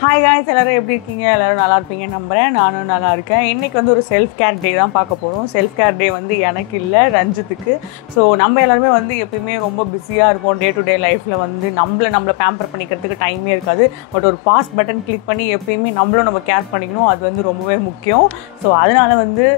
Hi guys, எல்லோரும் எப்படி இருக்கீங்க? எல்லோரும் நல்லா இருப்பீங்கன்னு நம்புகிறேன். நானும் நல்லா இருக்கேன். இன்றைக்கி வந்து ஒரு செல்ஃப் கேர் டே தான் பார்க்க போகிறோம். செல்ஃப் கேர் டே வந்து எனக்கு இல்லை, ரஞ்சித்துக்கு. ஸோ நம்ம எல்லாருமே வந்து எப்பயுமே ரொம்ப பிஸியாக இருப்போம். டே டு டே லைஃப்பில் வந்து நம்மளை பேம்பர் பண்ணிக்கிறதுக்கு டைமே இருக்காது. பட் ஒரு பாஸ் பட்டன் கிளிக் பண்ணி எப்பயுமே நம்ம கேர் பண்ணிக்கணும். அது வந்து ரொம்பவே முக்கியம். ஸோ அதனால் வந்து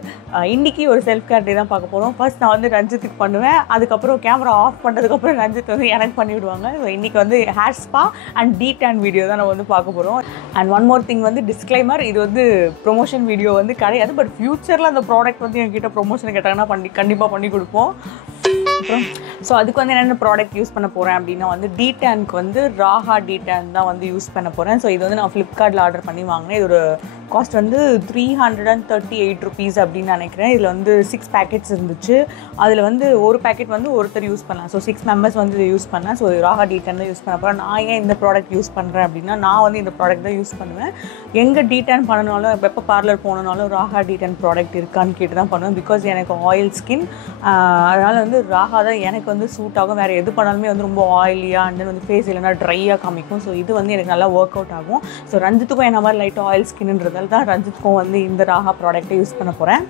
இன்றைக்கி ஒரு செல்ஃப் கேர் டே தான் பார்க்க போகிறோம். ஃபர்ஸ்ட் நான் வந்து ரஞ்சித்துக்கு பண்ணுவேன். அதுக்கப்புறம் கேமரா ஆஃப் பண்ணுறதுக்கப்புறம் ரஞ்சித் வந்து எனக்கு பண்ணிவிடுவாங்க. ஸோ இன்றைக்கி வந்து hair spa and de-tan video தான் நம்ம வந்து பார்க்க போகிறோம். அண்ட் ஒன் மோர் திங் வந்து டிஸ்க்ளைமர், இது வந்து ப்ரொமோஷன் வீடியோ வந்து கிடையாது. பட் ஃப்யூச்சரில் அந்த ப்ராடக்ட் வந்து என்கிட்ட ப்ரொமோஷன் கேட்டாங்கன்னா கண்டிப்பாக பண்ணி கொடுப்போம். அப்புறம் ஸோ அதுக்கு வந்து என்னென்ன ப்ராடக்ட் யூஸ் பண்ண போகிறேன் அப்படின்னா வந்து டீடானுக்கு வந்து ராஹா டீடான் தான் வந்து யூஸ் பண்ண போகிறேன். ஸோ இது வந்து நான் ஃப்ளிப்கார்ட்டில் ஆர்டர் பண்ணி வாங்கினேன். இது ஒரு காஸ்ட் வந்து 338 rupees அப்படின்னு நினைக்கிறேன். இதில் வந்து 6 பேக்கெட்ஸ் இருந்துச்சு. அதில் வந்து ஒரு பேக்கெட் வந்து ஒருத்தர் யூஸ் பண்ணலாம். ஸோ 6 மெம்பர்ஸ் வந்து இதை யூஸ் பண்ணேன். ஸோ ராஹா டீடான் தான் யூஸ் பண்ண போகிறேன். நான் ஏன் இந்த ப்ராடக்ட் யூஸ் பண்ணுறேன் அப்படின்னா, நான் வந்து இந்த ப்ராடக்ட் தான் யூஸ் பண்ணுவேன். எங்கே டீடான் பண்ணனாலும், எப்போ பார்லர் போனாலும் ராஹா டீடான் ப்ராடக்ட் இருக்கான்னு கேட்டு தான் பண்ணுவேன். பிகாஸ் எனக்கு ஆயில் ஸ்கின், அதனால் வந்து ராஹா தான் எனக்கு வந்து சூட் ஆகும். வேறு எது பண்ணாலுமே வந்து ரொம்ப ஆயிலியாக அண்ட் தென் வந்து ஃபேஸ் இல்லைனா ட்ரையாக காமிக்கும். ஸோ இது வந்து எனக்கு நல்லா ஒர்க் அவுட் ஆகும். ஸோ ரஞ்சித்துக்கும் என்ன மாதிரி லைட்டாக ஆயில் ஸ்கின்ன்றதால தான் ரஞ்சித்துக்கும் வந்து இந்த ராஹா ப்ராடக்ட்டை யூஸ் பண்ண போகிறேன்.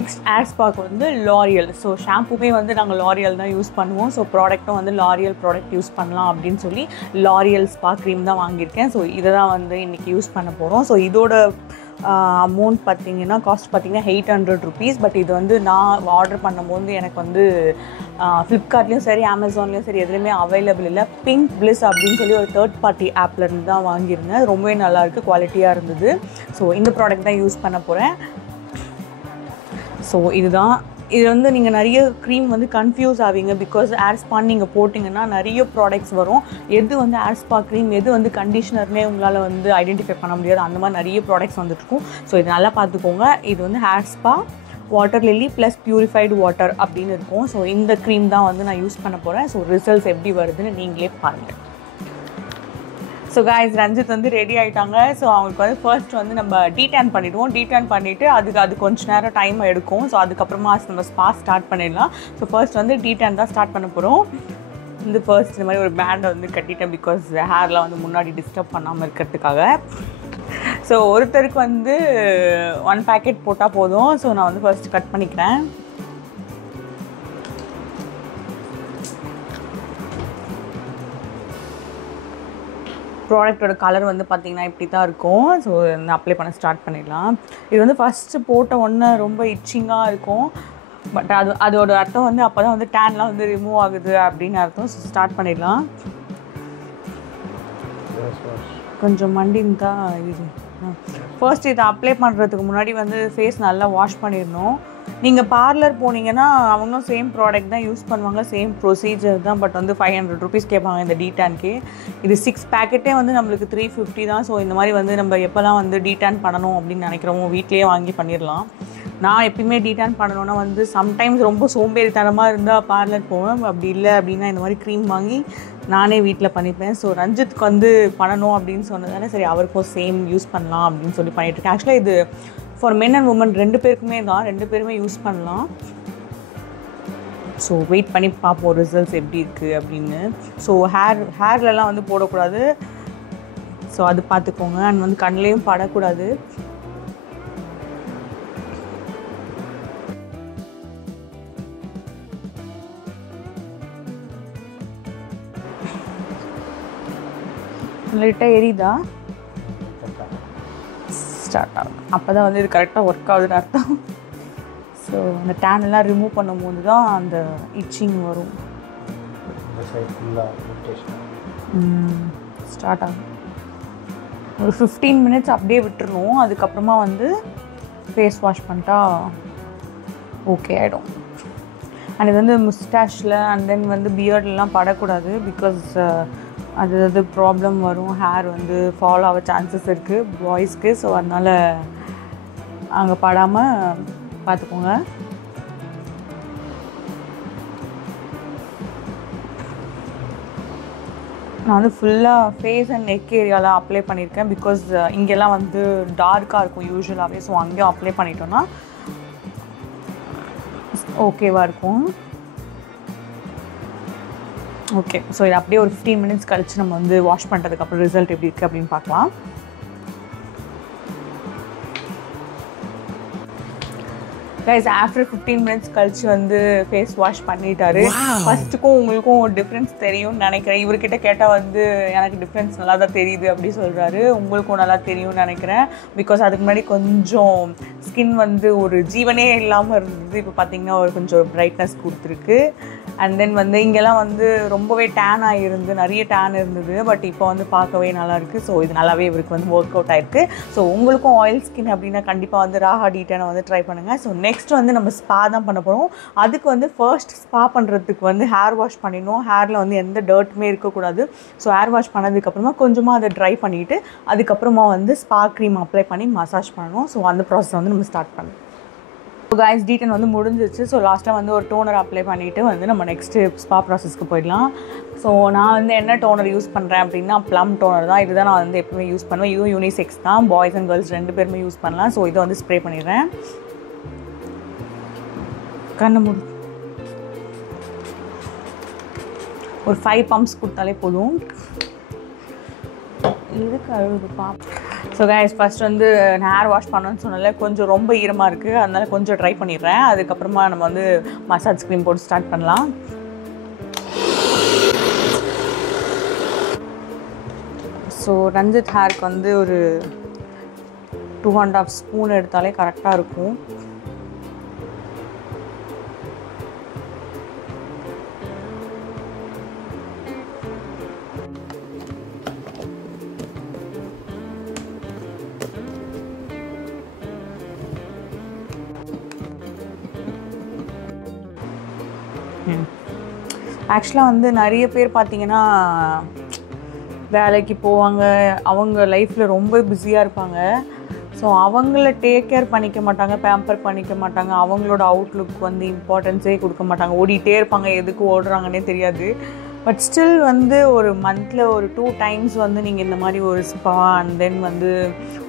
நெக்ஸ்ட் ஹேர் ஸ்பாக்கு வந்து லாரியல். ஸோ ஷாம்புமே வந்து நாங்கள் லாரியல் தான் யூஸ் பண்ணுவோம். ஸோ ப்ராடக்ட்டும் வந்து லாரியல் ப்ராடக்ட் யூஸ் பண்ணலாம் அப்படின்னு சொல்லி லாரியல் ஸ்பா க்ரீம் தான் வாங்கியிருக்கேன். ஸோ இதை தான் வந்து இன்றைக்கி யூஸ் பண்ண போகிறோம். ஸோ இதோட அமௌண்ட் பார்த்திங்கன்னா, காஸ்ட் பார்த்திங்கன்னா 800 rupees. பட் இது வந்து நான் ஆர்டர் பண்ணும்போது எனக்கு வந்து ஃப்ளிப்கார்ட்லேயும் சரி, அமேசான்லேயும் சரி, எதுலேயுமே அவைலபிள் இல்லை. பிங்க் பிளிஸ் அப்படின்னு சொல்லி ஒரு தேர்ட் பார்ட்டி ஆப்லேருந்து தான் வாங்கியிருந்தேன். ரொம்பவே நல்லாயிருக்கு, குவாலிட்டியாக இருந்தது. ஸோ இந்த ப்ராடக்ட் தான் யூஸ் பண்ண போகிறேன். ஸோ இது வந்து நீங்கள் நிறைய க்ரீம் வந்து கன்ஃபியூஸ் ஆவீங்க. பிகாஸ் ஹேர் ஸ்பான்னு நீங்கள் போட்டிங்கன்னா நிறைய ப்ராடக்ட்ஸ் வரும். எது வந்து ஹேர் ஸ்பா க்ரீம், எது வந்து கண்டிஷ்னர்னே உங்களால் வந்து ஐடென்டிஃபை பண்ண முடியாது. அந்த மாதிரி நிறைய ப்ராடக்ட்ஸ் வந்துட்டுருக்கும். ஸோ இது நல்லா பார்த்துக்கோங்க. இது வந்து hair spa water lily plus purified water அப்படின்னு இருக்கும். ஸோ இந்த க்ரீம் தான் வந்து நான் யூஸ் பண்ண போகிறேன். ஸோ ரிசல்ட்ஸ் எப்படி வருதுன்னு நீங்களே பாருங்கள். ஸோ காய்ஸ், ரஞ்சித் வந்து ரெடி ஆகிட்டாங்க. ஸோ அவங்களுக்கு வந்து ஃபர்ஸ்ட் வந்து நம்ம டீடான் பண்ணிவிடுவோம். டீடான் பண்ணிவிட்டு அது கொஞ்சம் நேரம் டைம் எடுக்கும். ஸோ அதுக்கப்புறமா நம்ம ஸ்பா ஸ்டார்ட் பண்ணிடலாம். ஸோ ஃபர்ஸ்ட் வந்து டீடான் தான் ஸ்டார்ட் பண்ண போகிறோம். இந்த ஃபர்ஸ்ட் இந்த மாதிரி ஒரு பேண்டை வந்து கட்டிட்டேன். பிகாஸ் ஹேர்லாம் வந்து முன்னாடி டிஸ்டர்ப் பண்ணாமல் இருக்கிறதுக்காக. ஸோ ஒருத்தருக்கு வந்து 1 பேக்கெட் போட்டால் போதும். ஸோ நான் வந்து ஃபர்ஸ்ட் கட் பண்ணிக்கிறேன். ப்ராடக்டோட கலர் வந்து பார்த்திங்கன்னா இப்படி தான் இருக்கும். ஸோ அப்ளை பண்ண ஸ்டார்ட் பண்ணிடலாம். இது வந்து ஃபஸ்ட்டு போட்ட உடனே ரொம்ப இச்சிங்காக இருக்கும். பட் அதோட அர்த்தம் வந்து அப்போ தான் வந்து டேன்லாம் வந்து ரிமூவ் ஆகுது அப்படின்னு அர்த்தம். ஸோ ஸ்டார்ட் பண்ணிடலாம். கொஞ்சம் மண்டின்னு தான் இது. ஃபர்ஸ்ட் இதை அப்ளை பண்ணுறதுக்கு முன்னாடி வந்து ஃபேஸ் நல்லா வாஷ் பண்ணிடணும். நீங்கள் பார்லர் போனீங்கன்னா அவங்களும் சேம் ப்ராடக்ட் தான் யூஸ் பண்ணுவாங்க, சேம் ப்ரொசீஜர் தான். பட் வந்து 500 rupees கேட்பாங்க இந்த டீடான்க்கு. இது 6 பேக்கெட்டே வந்து நம்மளுக்கு 350 தான். ஸோ இந்த மாதிரி வந்து நம்ம எப்போல்லாம் வந்து டீடான் பண்ணணும் அப்படின்னு நினைக்கிறோமோ வீட்லேயே வாங்கி பண்ணிடலாம். நான் எப்பயுமே டீடான் பண்ணணுன்னா வந்து சம்டைம்ஸ் ரொம்ப சோம்பேறித்தனமாக இருந்தால் பார்லர் போவேன். அப்படி இல்லை அப்படின்னா இந்த மாதிரி க்ரீம் வாங்கி நானே வீட்டில் பண்ணிப்பேன். ஸோ ரஞ்சித்துக்கு வந்து பண்ணணும் அப்படின்னு சொன்னதால சரி அவருக்கும் சேம் யூஸ் பண்ணலாம் அப்படின்னு சொல்லி பண்ணிகிட்ருக்கேன். ஆக்சுவலாக இது ஃபார் மென் அண்ட் உமன் 2 பேருக்குமே தான், 2 பேருமே யூஸ் பண்ணலாம். ஸோ வெயிட் பண்ணி பார்ப்போம் ரிசல்ட்ஸ் எப்படி இருக்குது அப்படின்னு. ஸோ ஹேர்லலாம் வந்து போடக்கூடாது. ஸோ அது பார்த்துக்கோங்க. அண்ட் வந்து கண்ணிலையும் படக்கூடாது. லைட்டாக எரியுதா? ஸ்டார்ட் ஆகும். அப்போ தான் வந்து இது கரெக்டாக ஒர்க் ஆகுதுன்னு அர்த்தம். ஸோ அந்த டேனெல்லாம் ரிமூவ் பண்ணும்போது தான் அந்த இச்சிங் வரும். ஸ்டார்ட் ஆகும். ஒரு 15 minutes அப்படியே விட்டுருணும். அதுக்கப்புறமா வந்து ஃபேஸ் வாஷ் பண்ணிட்டா ஓகே ஆகிடும். அண்ட் இது வந்து முஸ்டாஷில் அண்ட் தென் வந்து பியர்ட்லாம் படக்கூடாது. பிகாஸ் அது ப்ராப்ளம் வரும். ஹேர் வந்து ஃபால் ஆக சான்சஸ் இருக்குது பாய்ஸ்க்கு. ஸோ அதனால் அங்கே படாமல் பார்த்துக்கோங்க. நான் வந்து ஃபுல்லாக ஃபேஸ் அண்ட் நெக் ஏரியாவில் அப்ளை பண்ணியிருக்கேன். பிகாஸ் இங்கெல்லாம் வந்து டார்க்காக இருக்கும் யூஸ்வலாகவே. ஸோ அங்கேயும் அப்ளை பண்ணிட்டோன்னா ஓகேவாக இருக்கும். ஓகே, ஸோ இது அப்படியே ஒரு 15 மினிட்ஸ் கழிச்சு நம்ம வந்து வாஷ் பண்ணுறதுக்கப்புறம் ரிசல்ட் எப்படி இருக்குது அப்படின்னு பார்க்கலாம். கைஸ் ஆஃப்டர் 15 மினிட்ஸ் கழிச்சு வந்து ஃபேஸ் வாஷ் பண்ணிட்டாரு. ஃபர்ஸ்ட்டுக்கும் உங்களுக்கும் டிஃப்ரென்ஸ் தெரியும்னு நினைக்கிறேன். இவர்கிட்ட கேட்டால் வந்து எனக்கு டிஃப்ரென்ஸ் நல்லா தான் தெரியுது அப்படி சொல்கிறாரு. உங்களுக்கும் நல்லா தெரியும்னு நினைக்கிறேன். பிகாஸ் அதுக்கு முன்னாடி கொஞ்சம் ஸ்கின் வந்து ஒரு ஜீவனே இல்லாமல் இருந்தது. இப்போ பார்த்தீங்கன்னா ஒரு கொஞ்சம் பிரைட்னஸ் கொடுத்துருக்கு. அண்ட் தென் வந்து இங்கெல்லாம் வந்து ரொம்பவே டேன் ஆகிருந்து, நிறைய டேன் இருந்தது. பட் இப்போ வந்து பார்க்கவே நல்லாயிருக்கு. ஸோ இது நல்லாவே இவருக்கு வந்து ஒர்க் அவுட் ஆகிருக்கு. ஸோ உங்களுக்கும் ஆயில் ஸ்கின் அப்படின்னா கண்டிப்பாக வந்து ராஹா டீட்டனை வந்து ட்ரை பண்ணுங்கள். ஸோ நெக்ஸ்ட் வந்து நம்ம ஸ்பா தான் பண்ண போகிறோம். அதுக்கு வந்து ஃபர்ஸ்ட் ஸ்பா பண்ணுறதுக்கு வந்து ஹேர் வாஷ் பண்ணிடணும். ஹேரில் வந்து எந்த டர்ட்டுமே இருக்கக்கூடாது. ஸோ ஹேர் வாஷ் பண்ணதுக்கப்புறமா கொஞ்சமாக அதை ட்ரை பண்ணிவிட்டு அதுக்கப்புறமா வந்து ஸ்பா க்ரீம் அப்ளை பண்ணி மசாஜ் பண்ணணும். ஸோ அந்த ப்ராசஸ் வந்து நம்ம ஸ்டார்ட் பண்ணணும். ஸோ கைஸ் டீடன் வந்து முடிஞ்சிச்சு. ஸோ லாஸ்ட்டாக வந்து ஒரு டோனர் அப்ளை பண்ணிவிட்டு வந்து நம்ம நெக்ஸ்ட்டு ஸ்பா ப்ராசஸ்க்கு போயிடலாம். ஸோ நான் வந்து என்ன டோனர் யூஸ் பண்ணுறேன் அப்படின்னா ப்ளம் டோனர் தான். இதுதான் நான் வந்து எப்பவுமே யூஸ் பண்ணுவேன். இதுவும் யூனிசெக்ஸ் தான், பாய்ஸ் அண்ட் கேர்ள்ஸ் 2 பேருமே யூஸ் பண்ணலாம். ஸோ இதை வந்து ஸ்ப்ரே பண்ணிடுறேன். கண்ணு மூடி ஒரு 5 பம்ப்ஸ் கொடுத்தாலே போதும். இதுக்கு அழுது ஸோ கைஸ் ஃபஸ்ட் வந்து நான் ஹேர் வாஷ் பண்ணணும்னு சொன்னால கொஞ்சம் ரொம்ப ஈரமாக இருக்குது, அதனால் கொஞ்சம் ட்ரை பண்ணிடுறேன். அதுக்கப்புறமா நம்ம வந்து மசாஜ் க்ரீம் போட்டு ஸ்டார்ட் பண்ணலாம். ஸோ ரஞ்சித் ஹேருக்கு வந்து ஒரு 2.5 ஸ்பூன் எடுத்தாலே கரெக்டாக இருக்கும். ஆக்சுவலாக வந்து நிறைய பேர் பார்த்திங்கன்னா வேலைக்கு போவாங்க, அவங்க லைஃப்பில் ரொம்ப பிஸியாக இருப்பாங்க. ஸோ அவங்கள டேக் கேர் பண்ணிக்க மாட்டாங்க, பேம்பர் பண்ணிக்க மாட்டாங்க. அவங்களோட அவுட்லுக் வந்து இம்பார்ட்டன்ஸே கொடுக்க மாட்டாங்க. ஓடிட்டே இருப்பாங்க, எதுக்கு ஓடுறாங்கன்னே தெரியாது. பட் ஸ்டில் வந்து ஒரு மந்தில் ஒரு 2 டைம்ஸ் வந்து நீங்கள் இந்த மாதிரி ஒரு ஸ்பா அண்ட் தென் வந்து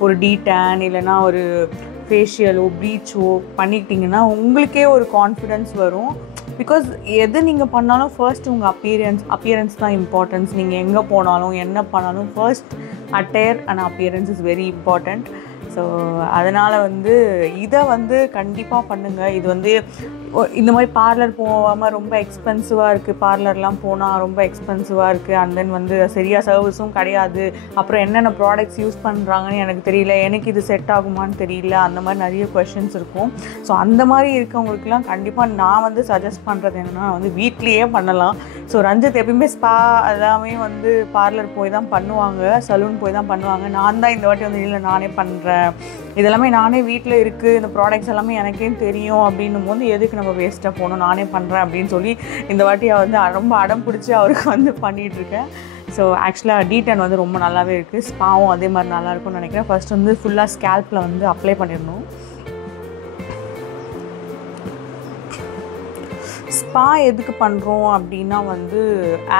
ஒரு டீடேன் இல்லைனா ஒரு ஃபேஷியலோ ப்ளீச்சோ பண்ணிக்கிட்டிங்கன்னா உங்களுக்கே ஒரு கான்ஃபிடென்ஸ் வரும். பிகாஸ் எது நீங்கள் பண்ணாலும் ஃபர்ஸ்ட் உங்கள் அப்பியரன்ஸ் தான் இம்பார்ட்டன்ஸ். நீங்கள் எங்கே போனாலும் என்ன பண்ணாலும் first attire and appearance is very important. So அதனால் வந்து இதை வந்து கண்டிப்பாக பண்ணுங்கள். இது வந்து இந்த மாதிரி பார்லர் போகாமல் ரொம்ப எக்ஸ்பென்சிவாக இருக்குது, பார்லர்லாம் போனால் ரொம்ப எக்ஸ்பென்சிவாக இருக்குது. அண்ட் தென் வந்து சரியாக சர்வீஸும் கிடையாது. அப்புறம் என்னென்ன ப்ராடக்ட்ஸ் யூஸ் பண்ணுறாங்கன்னு எனக்கு தெரியல, எனக்கு இது செட் ஆகுமான்னு தெரியல, அந்த மாதிரி நிறைய கொஷின்ஸ் இருக்கும். ஸோ அந்த மாதிரி இருக்கவங்களுக்குலாம் கண்டிப்பாக நான் வந்து சஜஸ்ட் பண்ணுறது என்னென்னா வந்து வீட்லேயே பண்ணலாம். ஸோ ரஞ்சித் எப்பயுமே ஸ்பா எல்லாமே வந்து பார்லர் போய் தான் பண்ணுவாங்க, சலூன் போய் தான் பண்ணுவாங்க. நான் தான் இந்த வாட்டி வந்து இல்லை நானே பண்ணுறேன், இதெல்லாமே நானே வீட்டில் இருக்குது, இந்த ப்ராடக்ட்ஸ் எல்லாமே எனக்கே தெரியும் அப்படின்னும் போது எதுக்கு நம்ம வேஸ்ட்டாக போகணும், நானே பண்ணுறேன் அப்படின்னு சொல்லி இந்த வாட்டி வந்து ரொம்ப அடம் பிடிச்சி அவருக்கு வந்து பண்ணிகிட்ருக்கேன். ஸோ ஆக்சுவலாக டீடன் வந்து ரொம்ப நல்லாவே இருக்குது. ஸ்பாவும் அதே மாதிரி நல்லாயிருக்கும்னு நினைக்கிறேன். ஃபர்ஸ்ட் வந்து ஃபுல்லாக ஸ்கேல்பில் வந்து அப்ளை பண்ணிடணும். ஸ்பா எதுக்கு பண்ணுறோம் அப்படின்னா வந்து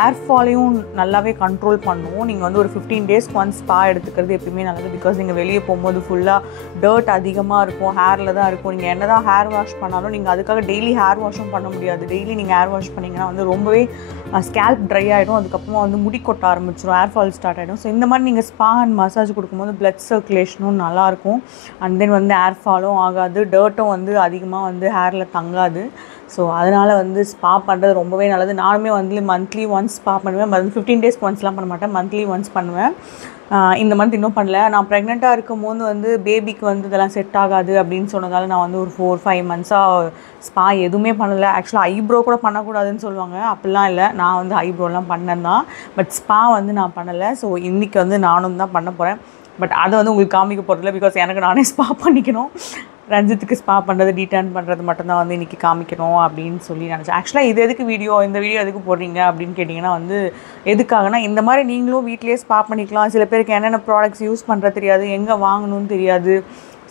ஏர் ஃபாலையும் நல்லாவே கண்ட்ரோல் பண்ணுவோம். நீங்கள் வந்து ஒரு 15 டேஸ்க்கு ஒன்ஸ் ஸ்பா எடுத்துக்கிறது எப்பயுமே நல்லது. பிகாஸ் நீங்கள் வெளியே போகும்போது ஃபுல்லாக டர்ட் அதிகமாக இருக்கும், ஹேரில் தான் இருக்கும். நீங்கள் என்ன தான் ஹேர் வாஷ் பண்ணாலும் நீங்கள் அதுக்காக டெய்லி ஹேர் வாஷும் பண்ண முடியாது. டெய்லி நீங்கள் ஹேர் வாஷ் பண்ணிங்கன்னா வந்து ரொம்பவே ஸ்கேல்ப் ட்ரை ஆகிடும். அதுக்கப்புறமா வந்து முடி கொட்ட ஆரம்பிச்சிடும், ஹேர் ஃபால் ஸ்டார்ட் ஆகிடும். ஸோ இந்த மாதிரி நீங்கள் ஸ்பா அண்ட் மசாஜ் கொடுக்கும்போது பிளட் சர்க்குலேஷனும் நல்லாயிருக்கும். அண்ட் தென் வந்து ஹேர் ஃபாலும் ஆகாது, டர்ட்டும் வந்து அதிகமாக வந்து ஹேரில் தங்காது. ஸோ அதனால் வந்து ஸ்பா பண்ணுறது ரொம்பவே நல்லது. நானுமே வந்து மந்த்லி ஒன்ஸ் ஸ்பா பண்ணுவேன். 15 டேஸ்க்கு ஒன்ஸ்லாம் பண்ண மாட்டேன், மந்த்லி ஒன்ஸ் பண்ணுவேன். இந்த மந்த் இன்னும் பண்ணல. நான் ப்ரெக்னெண்ட்டாக இருக்கும் போது வந்து பேபிக்கு வந்து இதெல்லாம் செட் ஆகாது அப்படின்னு சொன்னதால் நான் வந்து ஒரு 4-5 மந்த்ஸாக ஸ்பா எதுவுமே பண்ணலை. ஆக்சுவலாக ஐப்ரோ கூட பண்ணக்கூடாதுன்னு சொல்லுவாங்க, அப்படிலாம் இல்லை. நான் வந்து ஐப்ரோலாம் பண்ணேன் தான், பட் ஸ்பா வந்து நான் பண்ணலை. ஸோ இன்றைக்கி வந்து நானும் தான் பண்ண போகிறேன். பட் அதை வந்து உங்களுக்கு காமிக்க போகிறதில்ல, பிகாஸ் எனக்கு நானே ஸ்பா பண்ணிக்கணும். ரஞ்சித்துக்கு ஸ்பா பண்ணுறது டீடான் பண்ணுறது மட்டும்தான் வந்து இன்றைக்கி காமிக்கணும் அப்படின்னு சொல்லி நினச்சேன். ஆக்சுவலாக இது எதுக்கு இந்த வீடியோ எதுக்கு போடுறீங்க அப்படின்னு கேட்டிங்கன்னா வந்து எதுக்காகனா இந்த மாதிரி நீங்களும் வீட்லேயே ஸ்பா பண்ணிக்கலாம். சில பேருக்கு என்னென்ன ப்ராடக்ட்ஸ் யூஸ் பண்ணுறது தெரியாது, எங்கே வாங்கணும்னு தெரியாது.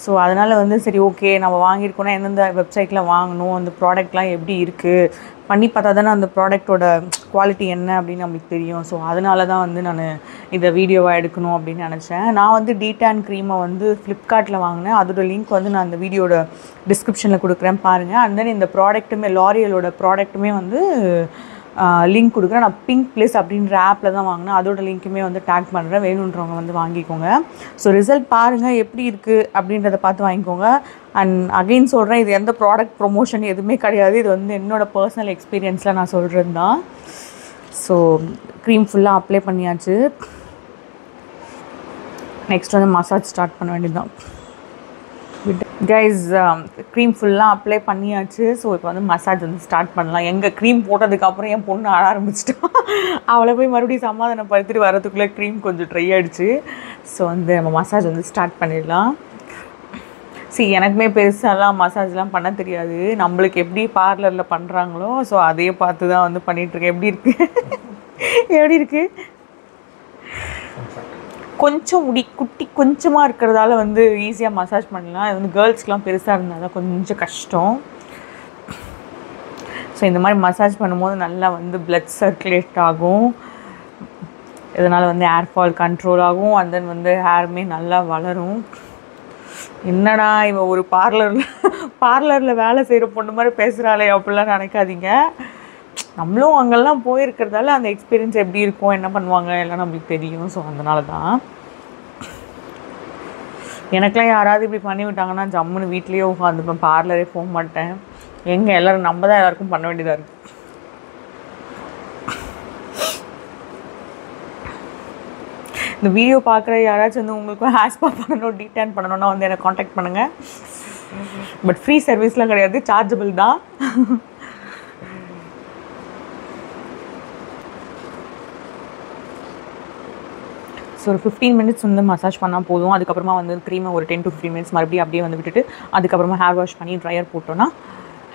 ஸோ அதனால் வந்து சரி ஓகே நம்ம வாங்கியிருக்கோன்னா எந்தெந்த வெப்சைட்டில் வாங்கணும், அந்த ப்ராடக்ட்லாம் எப்படி இருக்குது பண்ணி பார்த்தா தானே அந்த ப்ராடக்டோட குவாலிட்டி என்ன அப்படின்னு நம்மளுக்கு தெரியும். ஸோ அதனால தான் வந்து நான் இதை வீடியோவாக எடுக்கணும் அப்படின்னு நினச்சேன். நான் வந்து டீடான் க்ரீமை வந்து ஃப்ளிப்கார்ட்டில் வாங்கினேன். அதோட லிங்க் வந்து நான் அந்த வீடியோட டிஸ்கிரிப்ஷனில் கொடுக்குறேன் பாருங்கள். அண்ட் தென் இந்த ப்ராடக்ட்டுமே லாரியலோட ப்ராடக்ட்டுமே வந்து லிங்க் கொடுக்குறேன். நான் பிங்க் ப்ளஸ் அப்படின்ற ஆப்பில் தான் வாங்கினேன். அதோட லிங்க்குமே வந்து டேக் பண்ணுறேன், வேணுன்றவங்க வந்து வாங்கிக்கோங்க. ஸோ ரிசல்ட் பாருங்கள் எப்படி இருக்குது அப்படின்றத பார்த்து வாங்கிக்கோங்க. அண்ட் அகெயின் சொல்கிறேன், இது எந்த ப்ராடக்ட் ப்ரொமோஷன் எதுவுமே கிடையாது. இது வந்து என்னோடய பர்சனல் எக்ஸ்பீரியன்ஸில் நான் சொல்கிறது தான். ஸோ க்ரீம் ஃபுல்லாக அப்ளை பண்ணியாச்சு. நெக்ஸ்ட் வந்து மசாஜ் ஸ்டார்ட் பண்ண வேண்டியது தான். கைஸ் க்ரீம் ஃபுல்லாக அப்ளை பண்ணியாச்சு. ஸோ இப்போ வந்து மசாஜ் வந்து ஸ்டார்ட் பண்ணலாம். எங்கள் க்ரீம் போட்டதுக்கப்புறம் என் பொண்ணு ஆட ஆரம்பிச்சிட்டோம். அவளை போய் மறுபடியும் சமாதானப்படுத்திட்டு வரதுக்குள்ளே க்ரீம் கொஞ்சம் ட்ரை ஆகிடுச்சு. ஸோ வந்து நம்ம மசாஜ் வந்து ஸ்டார்ட் பண்ணிடலாம். எனக்குமே பெருசாலாம் மசாஜ்லாம் பண்ண தெரியாது. நம்மளுக்கு எப்படி பார்லரில் பண்ணுறாங்களோ ஸோ அதையே பார்த்து தான் வந்து பண்ணிகிட்ருக்கேன். எப்படி இருக்குது எப்படி இருக்குது? கொஞ்சம் முடி குட்டி கொஞ்சமாக இருக்கிறதால வந்து ஈஸியாக மசாஜ் பண்ணலாம். இது வந்து கேர்ள்ஸ்க்கெலாம் பெருசாக இருந்தால் தான் கொஞ்சம் கஷ்டம். ஸோ இந்த மாதிரி மசாஜ் பண்ணும்போது நல்லா வந்து பிளட் சர்க்குலேட் ஆகும். இதனால் வந்து ஹேர் ஃபால் கண்ட்ரோல் ஆகும். அண்ட் தென் வந்து ஹேருமே நல்லா வளரும். என்னடா இவன் ஒரு பார்லரில் வேலை செய்கிற பொண்ணு மாதிரி பேசுகிறாளே அப்படிலாம் நினைக்காதீங்க. நம்மளும் அங்கெல்லாம் போயிருக்கிறதால அந்த எக்ஸ்பீரியன்ஸ் எப்படி இருக்கும், என்ன பண்ணுவாங்க எல்லாம் நம்மளுக்கு தெரியும். ஸோ அதனால தான் எனக்கெலாம் யாராவது இப்படி பண்ணி விட்டாங்கன்னா ஜம்முன்னு வீட்லேயே உட்காந்துப்பேன், பார்லரே போக மாட்டேன். எங்கே எல்லோரும் நம்ம தான் எல்லாருக்கும் பண்ண வேண்டியதாக இருக்குது. இந்த வீடியோ பார்க்குற யாராச்சும் வந்து உங்களுக்கும் ஹேர் ஸ்பா பண்ணணும், டீடான் பண்ணணும்னா வந்து எனக்கு காண்டாக்ட் பண்ணுங்கள். பட் ஃப்ரீ சர்வீஸ்லாம் கிடையாது, சார்ஜபிள் தான். ஸோ ஒரு 15 மினிட்ஸ் வந்து மசாஜ் பண்ணால் போதும். அதுக்கப்புறமா வந்து க்ரீமை ஒரு 10 to 15 மினிட்ஸ் மறுபடியும் அப்படியே வந்து விட்டுட்டு அதுக்கப்புறமா ஹேர் வாஷ் பண்ணி ட்ரையர் போட்டோன்னா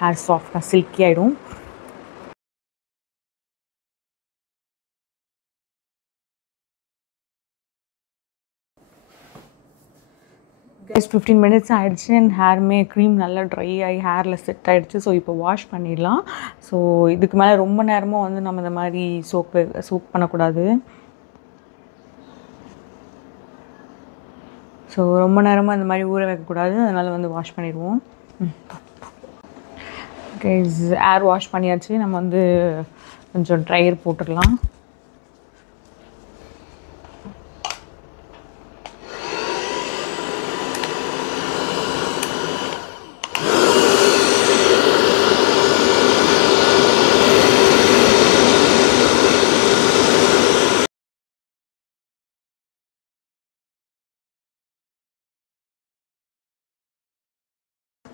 ஹேர் சாஃப்டாக சில்கி ஆகிடும். ஜஸ்ட் 15 மினிட்ஸ் ஆகிடுச்சு. அண்ட் ஹேருமே க்ரீம் நல்லா ட்ரை ஆகி ஹேரில் செட் ஆகிடுச்சு. ஸோ இப்போ வாஷ் பண்ணிடலாம். ஸோ இதுக்கு மேலே ரொம்ப நேரமாக வந்து நம்ம இந்த மாதிரி சோப் பண்ணக்கூடாது. ஸோ ரொம்ப நேரமாக இந்த மாதிரி ஊற வைக்கக்கூடாது. அதனால் வந்து வாஷ் பண்ணிடுவோம். ஹேர் வாஷ் பண்ணியாச்சு. நம்ம வந்து கொஞ்சம் ட்ரையர் போட்டுடலாம்.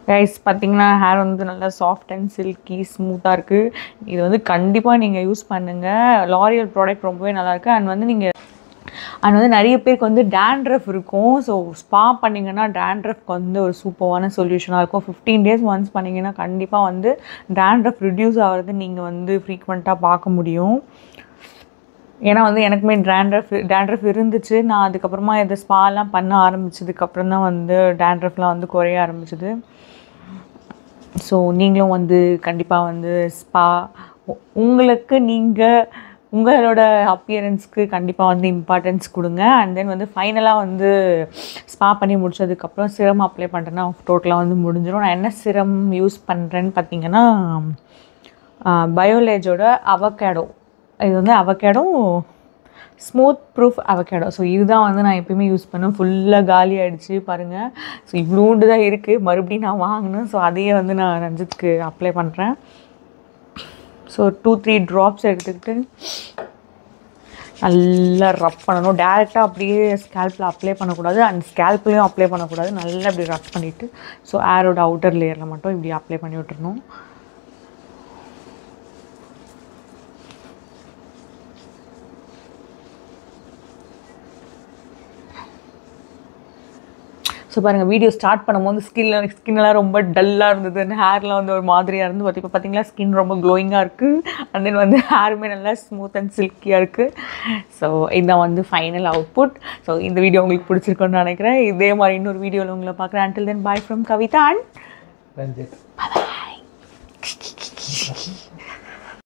கைஸ் பார்த்திங்கன்னா ஹேர் வந்து நல்லா சாஃப்ட் அண்ட் சில்கி ஸ்மூத்தாக இருக்குது. இது வந்து கண்டிப்பாக நீங்கள் யூஸ் பண்ணுங்கள். லாரியல் ப்ராடக்ட் ரொம்பவே நல்லாயிருக்கு. அண்ட் வந்து நிறைய பேருக்கு வந்து டேண்ட்ரஃப் இருக்கும். ஸோ ஸ்பா பண்ணிங்கன்னா டேண்ட்ரஃப்க்கு வந்து ஒரு சூப்பரான சொல்யூஷனாக இருக்கும். 15 days ஒன்ஸ் பண்ணிங்கன்னா கண்டிப்பாக வந்து டேண்ட்ரஃப் ரிடியூஸ் ஆகிறது நீங்கள் வந்து ஃப்ரீக்வெண்ட்டாக பார்க்க முடியும். ஏன்னா வந்து எனக்குமே டேண்ட்ரஃப் இருந்துச்சு. நான் அதுக்கப்புறமா இதை ஸ்பாலாம் பண்ண ஆரம்பிச்சதுக்கப்புறம் தான் வந்து டேண்ட்ரஃப்லாம் வந்து குறைய ஆரம்பிச்சிது. ஸோ நீங்களும் வந்து கண்டிப்பாக வந்து ஸ்பா உங்களுக்கு உங்களோட அப்பியரன்ஸ்க்கு கண்டிப்பாக வந்து இம்பார்ட்டன்ஸ் கொடுங்க. அண்ட் தென் வந்து ஃபைனலாக வந்து ஸ்பா பண்ணி முடிச்சதுக்கப்புறம் சிரம் அப்ளை பண்ணுறேன்னா டோட்டலாக வந்து முடிஞ்சிடும். நான் என்ன சிரம் யூஸ் பண்ணுறேன்னு பார்த்தீங்கன்னா பயோலேஜோட அவகேடோ. இது வந்து avocado smooth proof avocado. So இதுதான் வந்து நான் எப்பயுமே யூஸ் பண்ணேன். ஃபுல்லாக காலி ஆகிடுச்சு பாருங்கள். ஸோ இவ்வளோண்டு தான் இருக்குது, மறுபடியும் நான் வாங்கினேன். ஸோ அதையே வந்து நான் ரஞ்சித்துக்கு அப்ளை பண்ணுறேன். ஸோ 2-3 ட்ராப்ஸ் எடுத்துக்கிட்டு நல்லா ரப் பண்ணணும். டேரெக்டாக அப்படியே ஸ்கேல்பில் அப்ளை பண்ணக்கூடாது, அண்ட் ஸ்கேல்ப்லேயும் அப்ளை பண்ணக்கூடாது. நல்லா இப்படி ரப் பண்ணிவிட்டு ஸோ ஹேரோட அவுட்டர் லேயரில் மட்டும் இப்படி அப்ளை பண்ணி விட்டுறணும். ஸோ பாருங்கள், வீடியோ ஸ்டார்ட் பண்ணும்போது ஸ்கின்னெல்லாம் ரொம்ப டல்லாக இருந்தது, ஹேர்லாம் வந்து ஒரு மாதிரியாக இருந்து இப்போ பார்த்தீங்களா ஸ்கின் ரொம்ப க்ளோயிங்காக இருக்குது. அண்ட் தென் வந்து ஹேருமே நல்லா ஸ்மூத் அண்ட் சில்கியாக இருக்குது. ஸோ இதுதான் வந்து ஃபைனல் அவுட்புட். ஸோ இந்த வீடியோ உங்களுக்கு பிடிச்சிருக்குன்னு நினைக்கிறேன். இதே மாதிரி இன்னொரு வீடியோவில் உங்களை பார்க்குறேன். Until then, bye from Kavita and Ranjit. Bye bye.